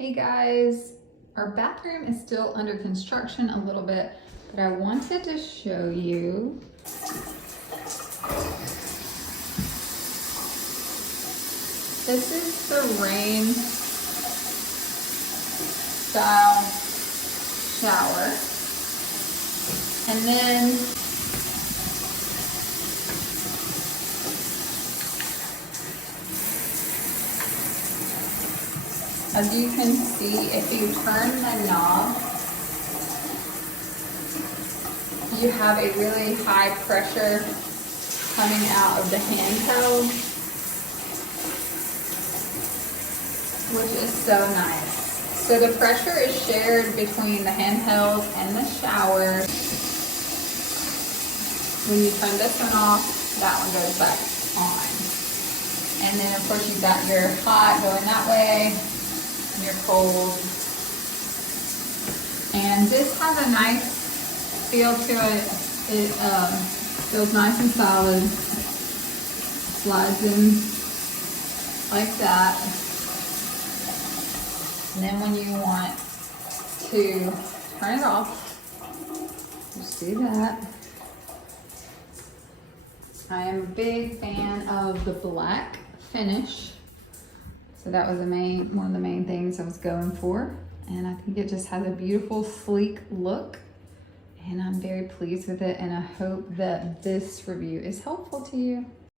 Hey guys, our bathroom is still under construction a little bit, but I wanted to show you this is the rain style shower, and then as you can see, if you turn the knob, you have a really high pressure coming out of the handheld, which is so nice. So the pressure is shared between the handheld and the shower. When you turn this one off, that one goes back on. And then of course you've got your hot going that way, your cold. And this has a nice feel to it. It feels nice and solid. Slides in like that. And then when you want to turn it off, just do that. I am a big fan of the black finish. So that was one of the main things I was going for. And I think it just has a beautiful, sleek look. And I'm very pleased with it. And I hope that this review is helpful to you.